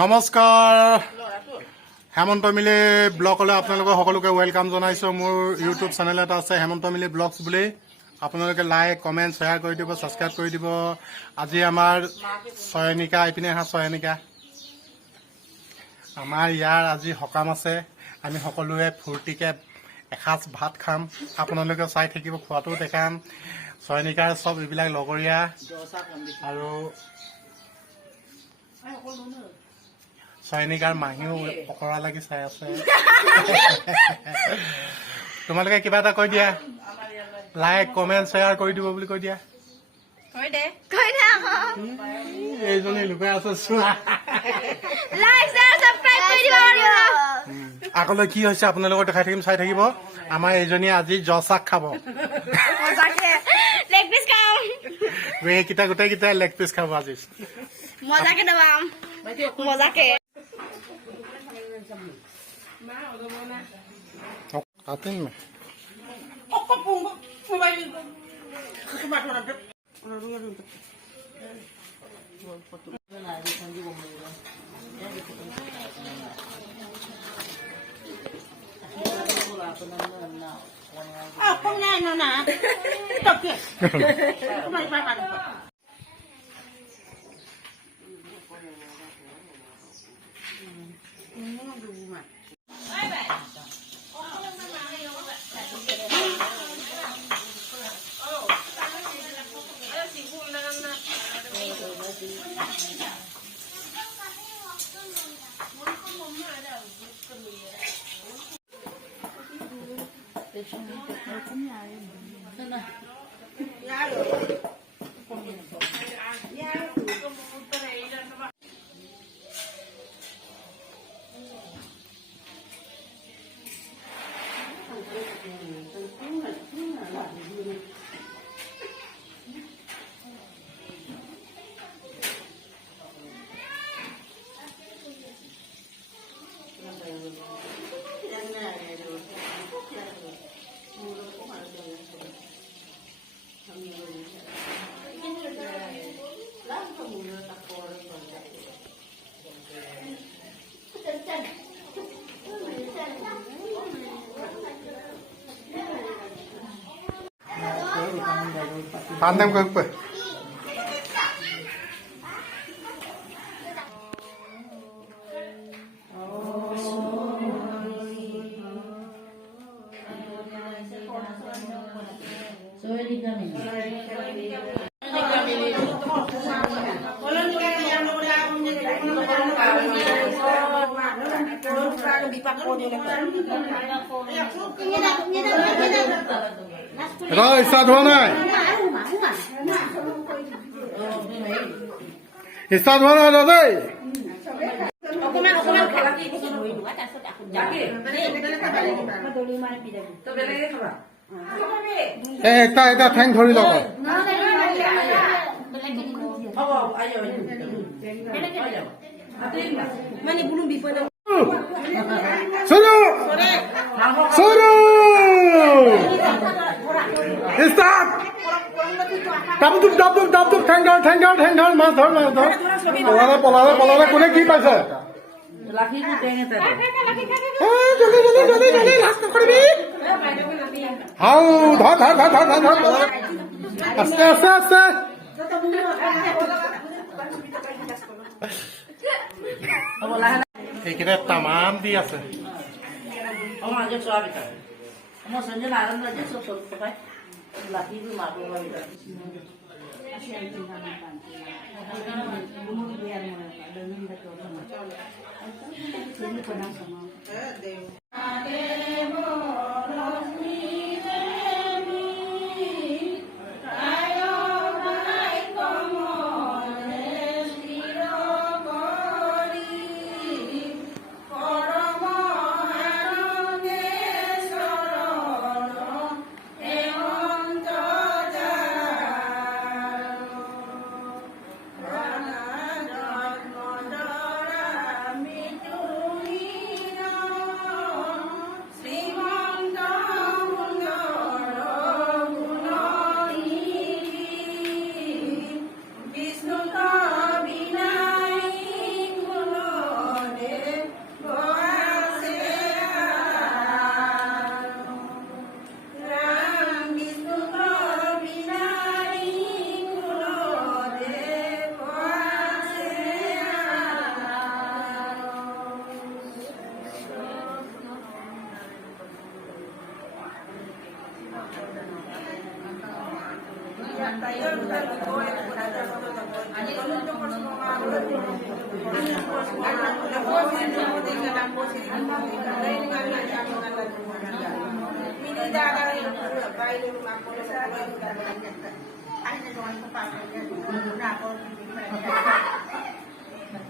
নমস্কাৰ হেমন্ত মিলি ব্লগলৈ আপোনালোকক সকলোকে ওয়েলকাম জনাইছো। মোৰ ইউটিউব চেনেল এটা আছে হেমন্ত মিলি ব্লগছ বুলি। আপোনালোকে লাইক কমেণ্ট শ্বেয়াৰ কৰি দিব, ছাবস্ক্ৰাইব কৰি দিব। আজি আমাৰ চয়নিকা এইপিনে আহা চয়নিকা, আমাৰ ইয়াৰ আজি সকাম আছে। আমি সকলোৱে ফূৰ্তিকে এসাঁজ ভাত খাম। আপোনালোকে চাই থাকিব, খোৱাটোও দেখাম। চয়নিকাৰ চব এইবিলাক লগৰীয়া আৰু চয়নিকাৰ মাহীও পকৰা লাগি চাই আছে। তোমালোকে কিবা এটা কৈ দিয়া, লাইক কমেণ্ট শ্বেয়াৰ কৰি দিব বুলি কৈ দিয়া। এইজনী লুকাই আছে চোৱা। আগলৈ কি হৈছে আপোনালোকক দেখাই থাকিম, চাই থাকিব। আমাৰ এইজনীয়ে আজি জচাক খাব। এইকেইটা গোটেইকেইটাই লেগ পিচ খাব আজি। মজাকে দবাম মজাকে আতিন মে không nghe nó nè tập kìa mày ba bạn Tandem ko pa. Rồi, start হোৱা নাই? Start হোৱা নাই দাদাই? এটা ঠেং ধৰি লওক। শুৰু শুৰু স্টাৰ্ট। ডাব ঠেং ধৰ মাছ ধৰ পলালে কোনে কি পাইছে? হাও ধৰ আস্তে আস্তে আস্তে। এইকেইটা তামাম দি আছে। Ay, nagawa ko pa. Una ako, hindi pa.